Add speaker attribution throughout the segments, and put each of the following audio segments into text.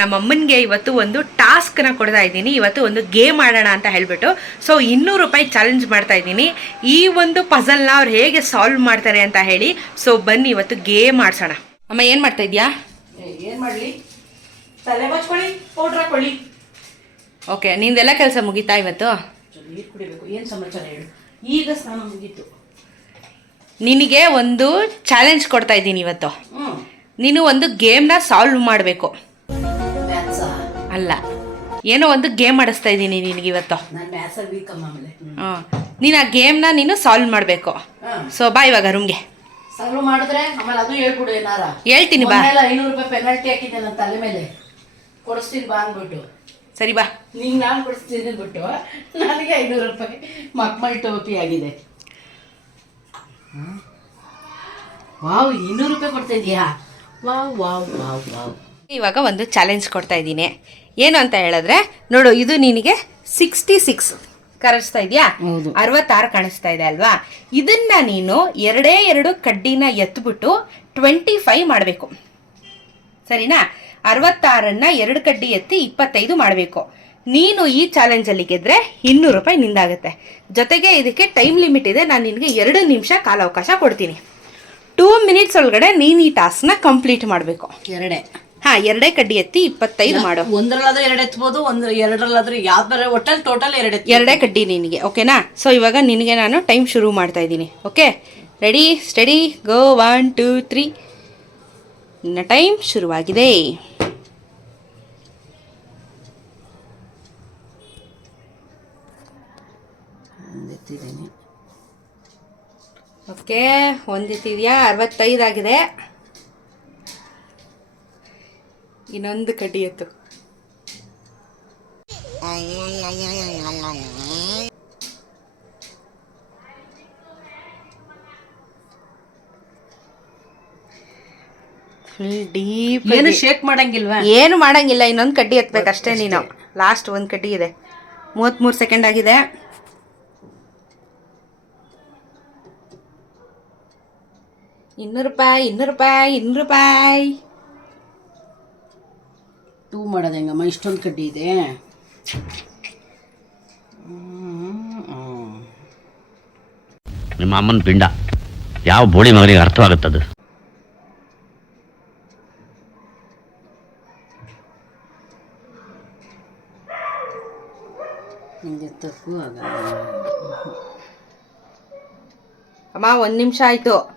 Speaker 1: ನಮ್ಮ ಅಮ್ಮನಿಗೆ ಇವತ್ತು ಒಂದು ಟಾಸ್ಕ್ನ ಕೊಡ್ತಾ ಇದ್ದೀನಿ. ಇವತ್ತು ಒಂದು ಗೇಮ್ ಆಡೋಣ ಅಂತ ಹೇಳಿಬಿಟ್ಟು. ಸೊ ಇನ್ನೂರು ರೂಪಾಯಿ ಚಾಲೆಂಜ್ ಮಾಡ್ತಾ ಇದ್ದೀನಿ. ಈ ಒಂದು ಪಜಲ್ನ ಅವ್ರು ಹೇಗೆ ಸಾಲ್ವ್ ಮಾಡ್ತಾರೆ ಅಂತ ಹೇಳಿ. ಸೊ ಬನ್ನಿ ಇವತ್ತು ಗೇಮ್ ಆಡ್ಸೋಣ. ಅಮ್ಮ ಏನು ಮಾಡ್ತಾ ಇದೆಯಾ?
Speaker 2: ಏನು ಮಾಡಲಿ? ತಲೆ ಬಚ್ಕೊಳ್ಳಿ ಪೌಡ್ರ್ ಹಾಕೊಳ್ಳಿ.
Speaker 1: ಓಕೆ ನಿಂದೆಲ್ಲ ಕೆಲಸ ಮುಗೀತಾ ಇವತ್ತು?
Speaker 2: ನೀರು ಕುಡಿಬೇಕು. ಏನು ಸಮಾಚಾರ ಹೇಳು? ಈಗ ಸ್ನಾನ ಮುಗೀತು.
Speaker 1: ನಿನಗೆ ಒಂದು ಚಾಲೆಂಜ್ ಕೊಡ್ತಾ ಇದ್ದೀನಿ ಇವತ್ತು. ನೀನು ಒಂದು ಗೇಮ್ನ ಸಾಲ್ವ್ ಮಾಡಬೇಕು. ಅಲ್ಲ. ಏನೋ ಒಂದು ಗೇಮ್ ಆಡಿಸ್ತಾ ಇದ್ದೀನಿ ನಿನಗೆ ಇವತ್ತು. ಹಾಂ. ನೀನು ಆ ಗೇಮ್ನ ನೀನು ಸಾಲ್ವ್ ಮಾಡಬೇಕು. ಸೊ ಬಾ ಇವಾಗ ರೂಮ್ಗೆ
Speaker 2: ಸಾಲ್ವ್ ಮಾಡಿದ್ರೆ ಆಮೇಲೆ ಅದು ಹೇಳ್ಬಿಡು ಏನಾರ.
Speaker 1: ಹೇಳ್ತೀನಿ ಬಾ.
Speaker 2: ಐನೂರು ರೂಪಾಯಿ ಪೆನಾಲ್ಟಿ ಹಾಕಿದ್ದೆ ನನ್ನ ತಲೆ ಮೇಲೆ. ಕೊಡಿಸ್ತೀನಿ ಬಾ ಅಂದ್ಬಿಟ್ಟು.
Speaker 1: ಸರಿ ಬಾ.
Speaker 2: ನಿಂಗೆ ನಾನು ಕೊಡಿಸ್ತೀನಿ ಅಂದ್ಬಿಟ್ಟು ನನಗೆ ಐನೂರು ರೂಪಾಯಿ ಮಕ್ಕಳ ಟೋಪಿ ಆಗಿದೆ. ವಾವ್ ಇನ್ನೂರು ರೂಪಾಯಿ ಕೊಡ್ತಾ ಇದೀಯಾ? Wow wow wow wow.
Speaker 1: ಇವಾಗ ಒಂದು ಚಾಲೆಂಜ್ ಕೊಡ್ತಾ ಇದ್ದೀನಿ. ಏನು ಅಂತ ಹೇಳಿದ್ರೆ ನೋಡು ಇದು ನಿನಗೆ ಸಿಕ್ಸ್ಟಿ ಸಿಕ್ಸ್ ಕಾಣಿಸ್ತಾ ಇದೆಯಾ. ಅರವತ್ತಾರು ಕಾಣಿಸ್ತಾ ಇದೆ ಅಲ್ವಾ? ಇದನ್ನ ನೀನು ಎರಡೇ ಎರಡು ಕಡ್ಡಿನ ಎತ್ಬಿಟ್ಟು ಟ್ವೆಂಟಿ ಫೈವ್ ಮಾಡಬೇಕು. ಸರಿನಾ? ಅರವತ್ತಾರನ್ನ ಎರಡು ಕಡ್ಡಿ ಎತ್ತಿ ಇಪ್ಪತ್ತೈದು ಮಾಡಬೇಕು. ನೀನು ಈ ಚಾಲೆಂಜಲ್ಲಿ ಗೆದ್ರೆ ಇನ್ನೂರು ರೂಪಾಯಿ ನಿಂದಾಗುತ್ತೆ. ಜೊತೆಗೆ ಇದಕ್ಕೆ ಟೈಮ್ ಲಿಮಿಟ್ ಇದೆ ನಾನು ನಿನಗೆ ಎರಡು ನಿಮಿಷ ಕಾಲಾವಕಾಶ ಕೊಡ್ತೀನಿ. ಟೂ ಮಿನಿಟ್ಸ್ ಒಳಗಡೆ ನೀನು ಈ ಟಾಸ್ಕ್ನ ಕಂಪ್ಲೀಟ್ ಮಾಡಬೇಕು.
Speaker 2: ಎರಡೇ.
Speaker 1: ಹಾ ಎರಡೇ ಕಡ್ಡಿ ಎತ್ತಿ ಇಪ್ಪತ್ತೈದು ಮಾಡು.
Speaker 2: ಒಂದರಲ್ಲಾದ್ರೂ ಎರಡು ಎತ್ಬೋದು ಒಂದು ಎರಡರಲ್ಲಾದ್ರೂ ಬರೋ ಒಟ್ಟಲ್ಲಿ ಟೋಟಲ್ ಎರಡು ಎತ್ತಿ.
Speaker 1: ಎರಡೇ ಕಡ್ಡಿ ನಿನಗೆ ಓಕೆನಾ ಸೊ ಇವಾಗ ನಿನಗೆ ನಾನು ಟೈಮ್ ಶುರು ಮಾಡ್ತಾ ಇದ್ದೀನಿ okay ready steady go one two three ನಿನ್ನ ಟೈಮ್ ಶುರುವಾಗಿದೆ. ಓಕೆ ಒಂದಿತ್ತಿದೆಯಾ ಅರವತ್ತೈದಾಗಿದೆ ಇನ್ನೊಂದು ಕಡ್ಡಿ ಎತ್ತು. ಫುಲ್ ಡೀಪ್
Speaker 2: ಏನು ಶೇಕ್ ಮಾಡಂಗಿಲ್ವಾ?
Speaker 1: ಏನು ಮಾಡಂಗಿಲ್ಲ ಇನ್ನೊಂದು ಕಡ್ಡಿ ಎತ್ಬೇಕಷ್ಟೇ ನೀನು. ಲಾಸ್ಟ್ ಒಂದು ಕಡ್ಡಿ ಇದೆ. ಮೂವತ್ತ್ಮೂರು ಸೆಕೆಂಡ್ ಆಗಿದೆ. ಇನ್ನೂರು ರೂಪಾಯಿ ಇನ್ನೂರು ರೂಪಾಯಿ ಇನ್ನೂರು ರೂಪಾಯಿ.
Speaker 2: ಮಾಡೋದು ಹೆಂಗಮ್ಮ? ಇಷ್ಟೊಂದು ಕಡ್ಡಿ ಇದೆ.
Speaker 3: ನಿಮ್ಮ ಅಮ್ಮನ ಪಿಂಡ. ಯಾವ ಬೋಳಿ ಮಗನಿಗೆ ಅರ್ಥವಾಗುತ್ತದು
Speaker 2: ಆಗಲ್ಲ.
Speaker 1: ಅಮ್ಮ ಒಂದು ನಿಮಿಷ ಆಯಿತು.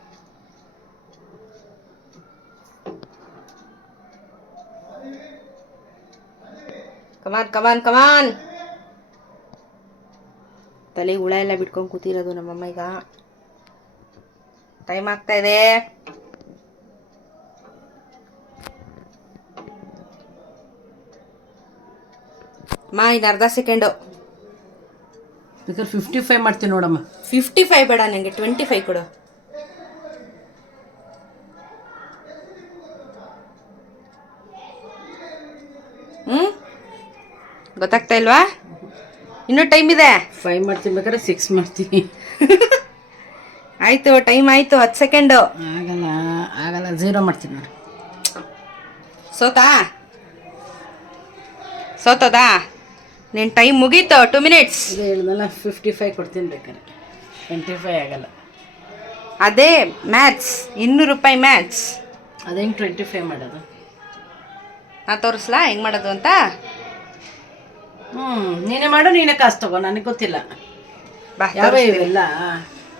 Speaker 1: ಕಮಾನ್ ಕಮಾನ್ ಕಮಾನ್ ತಲೆ ಹುಳ ಎಲ್ಲ ಬಿಟ್ಕೊಂಡು ಕೂತಿರೋದು ನಮ್ಮಮ್ಮ ಈಗ. ಟೈಮ್ ಆಗ್ತಾ ಇದೆ. ಅಮ್ಮ ಇದು ಅರ್ಧ ಸೆಕೆಂಡು
Speaker 2: ಬೇಕಾದ್ರೆ ಫಿಫ್ಟಿ ಫೈವ್ ಮಾಡ್ತೀನಿ ನೋಡಮ್ಮ.
Speaker 1: ಫಿಫ್ಟಿ ಫೈವ್ ಬೇಡ ನನಗೆ ಟ್ವೆಂಟಿ ಫೈವ್ ಕೊಡು. ಹ್ಞೂ ಗೊತ್ತಾಗ್ತಾ ಇಲ್ವಾ? ಇನ್ನೂ ಟೈಮ್ ಇದೆ?
Speaker 2: ಫೈವ್ ಮಾಡ್ತೀನಿ ಬೇಕಾದ್ರೆ ಸಿಕ್ಸ್ ಮಾಡ್ತೀನಿ.
Speaker 1: ಆಯಿತು ಟೈಮ್ ಆಯಿತು ಹತ್ತು ಸೆಕೆಂಡು
Speaker 2: ಆಗಲ್ಲ ಆಗಲ್ಲ ಝೀರೋ ಮಾಡ್ತೀನಿ ನೋಡಿ.
Speaker 1: ಸೋತಾ? ಸೋತದಾ? ನಿನ್ನ ಟೈಮ್ ಮುಗೀತು ಟು ಮಿನಿಟ್ಸ್
Speaker 2: ಹೇಳಿದ್ನಲ್ಲ ಫಿಫ್ಟಿ ಫೈವ್ ಕೊಡ್ತೀನಿ ಬೇಕಾದ್ರೆ. ಟ್ವೆಂಟಿ ಫೈವ್ ಆಗಲ್ಲ.
Speaker 1: ಅದೇ ಮ್ಯಾಥ್ಸ್ ಇನ್ನೂರು ರೂಪಾಯಿ ಮ್ಯಾಥ್ಸ್
Speaker 2: ಅದೇ ಹೆಂಗೆ ಟ್ವೆಂಟಿ ಫೈವ್ ಮಾಡೋದು?
Speaker 1: ನಾ ತೋರಿಸ್ಲಾ? ಹೆಂಗೆ ಮಾಡೋದು ಅಂತ?
Speaker 2: ಹ್ಞೂ ನೀನೇ ಮಾಡು ನೀನೇ ಕಾಸು ತಗೋ ನನಗೆ ಗೊತ್ತಿಲ್ಲ.
Speaker 1: ಬಾ
Speaker 2: ಯಾವ ಇವೆಲ್ಲ?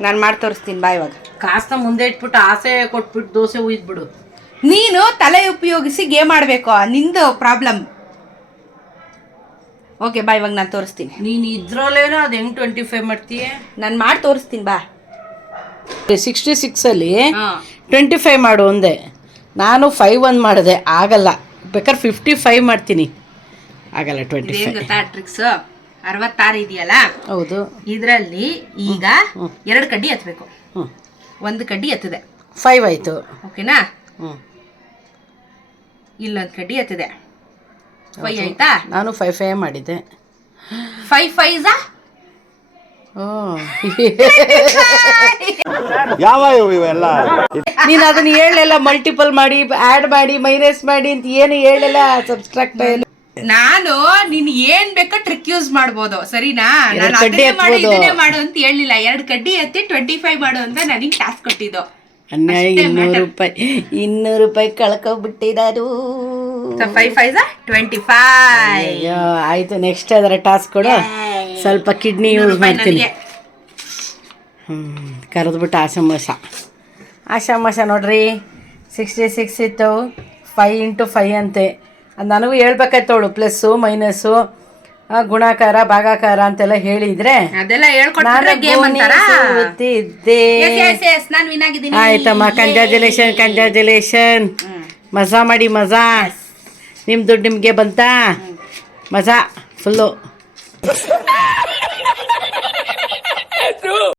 Speaker 1: ನಾನು ಮಾಡಿ ತೋರಿಸ್ತೀನಿ ಬಾ ಇವಾಗ.
Speaker 2: ಕಾಸನ್ನ ಮುಂದೆ ಇಟ್ಬಿಟ್ಟು ಆಸೆ ಕೊಟ್ಬಿಟ್ಟು ದೋಸೆ ಉಯ್ದ್ಬಿಡು
Speaker 1: ನೀನು ತಲೆ ಉಪಯೋಗಿಸಿ ಗೇಮ್ ಆಡಬೇಕು ನಿಂದು ಪ್ರಾಬ್ಲಮ್ ಓಕೆ ಬಾ ಇವಾಗ ನಾನು ತೋರಿಸ್ತೀನಿ.
Speaker 2: ನೀನು ಇದ್ರಲ್ಲೇನೋ ಅದು ಹೆಂಗೆ ಟ್ವೆಂಟಿ ಫೈವ್ ಮಾಡ್ತೀಯ?
Speaker 1: ನಾನು ಮಾಡಿ ತೋರಿಸ್ತೀನಿ ಬಾ.
Speaker 2: ಸಿಕ್ಸ್ಟಿ ಸಿಕ್ಸಲ್ಲಿ ಟ್ವೆಂಟಿ ಫೈವ್ ಮಾಡು ಒಂದೇ ನಾನು ಫೈವ್ ಒಂದು ಮಾಡಿದೆ ಆಗಲ್ಲ. ಬೇಕಾದ್ರೆ ಫಿಫ್ಟಿ ಫೈವ್ ಮಾಡ್ತೀನಿ. ಆಗಲ್ಲ ಟ್ವೆಂಟಿ
Speaker 1: ಇದೇನು ಗೊತ್ತಾ ಟ್ರಿಕ್ಸ್ ಅರವತ್ತಾರು ಇದೆಯಲ್ಲ?
Speaker 2: ಹೌದು.
Speaker 1: ಇದರಲ್ಲಿ ಈಗ ಎರಡು ಕಡ್ಡಿ ಎತ್ತಬೇಕು
Speaker 2: ಹ್ಞೂ
Speaker 1: ಒಂದು ಕಡ್ಡಿ ಎತ್ತಿದೆ.
Speaker 2: ಫೈವ್ ಆಯಿತು.
Speaker 1: ಓಕೆನಾ?
Speaker 2: ಹ್ಞೂ
Speaker 1: ಇಲ್ಲೊಂದು ಕಡ್ಡಿ ಎತ್ತಿದೆ. ಫೈವ್ ಆಯ್ತಾ?
Speaker 2: ನಾನು ಫೈವ್ ಫೈವ್ ಮಾಡಿದ್ದೆ.
Speaker 1: ಫೈವ್ ಫೈಝಾ
Speaker 2: ಹ್ಞೂ
Speaker 4: ಯಾವ ಇವೆಲ್ಲ?
Speaker 2: ನೀನು ಅದನ್ನ ಹೇಳಲ್ಲ ಮಲ್ಟಿಪಲ್ ಮಾಡಿ ಆ್ಯಡ್ ಮಾಡಿ ಮೈನಸ್ ಮಾಡಿ ಅಂತ ಏನು ಹೇಳಲಿಲ್ಲ ಸಬ್ಸ್ಟ್ರಾಕ್ಟ್
Speaker 1: ನಾನು ನೀನ್ ಏನ್ ಬೇಕೋ ಟ್ರಿಕ್ ಯೂಸ್ ಮಾಡ್ಬೋದು ಸರಿನಾ? ನಾನು ಅದನ್ನೇ ಮಾಡು ಇದನ್ನೇ ಮಾಡು ಅಂತ ಹೇಳಿಲ್ಲ. ಎರಡು ಕಡ್ಡಿ ಎತ್ತಿ ಟ್ವೆಂಟಿ ಫೈವ್ ಮಾಡು ಅಂತ ನನಗೆ ಟಾಸ್ಕ್ ಕೊಟ್ಟಿದ್ದು.
Speaker 2: ಇನ್ನೂರು. ರೂಪಾಯಿ ಇನ್ನೂರು ರೂಪಾಯಿ ಕಳ್ಕೊಬಿಟ್ಟಿದಾರು.
Speaker 1: ಫೈವ್ ಫೈವ್ ಟ್ವೆಂಟಿ ಫೈವ್
Speaker 2: ಅಯ್ಯೋ ಆಯ್ತು ನೆಕ್ಸ್ಟ್ ಅದರ ಟಾಸ್ಕ್ ಕೊಡು. ಸ್ವಲ್ಪ ಕಿಡ್ನಿ ಯೂಸ್ ಮಾಡ್ತೀನಿ. ಹ್ಞೂ ಕರೆದ್ಬಿಟ್ಟು ಆಸಮೋಸ ಆಸಮೋಸ ನೋಡ್ರಿ ಸಿಕ್ಸ್ಟಿ ಸಿಕ್ಸ್ ಇತ್ತು ಫೈ ಇಂಟು ಫೈವ್ ಅಂತೆ. ನನಗೂ ಅವಳು ಪ್ಲಸ್ಸು ಮೈನಸ್ಸು ಗುಣಾಕಾರ ಭಾಗಾಕಾರ ಅಂತೆಲ್ಲ ಹೇಳಿದ್ರೆ
Speaker 1: ಅದೆಲ್ಲ
Speaker 2: ಆಯ್ತಮ್ಮ ಕಂಜಾಜುಲೇಷನ್ ಕಂಜಾಜುಲೇಷನ್ ಮಜಾ ಮಾಡಿ ಮಜಾ. ನಿಮ್ಮ ದುಡ್ಡು ನಿಮಗೆ ಬಂತಾ? ಮಜಾ ಫುಲ್ಲು.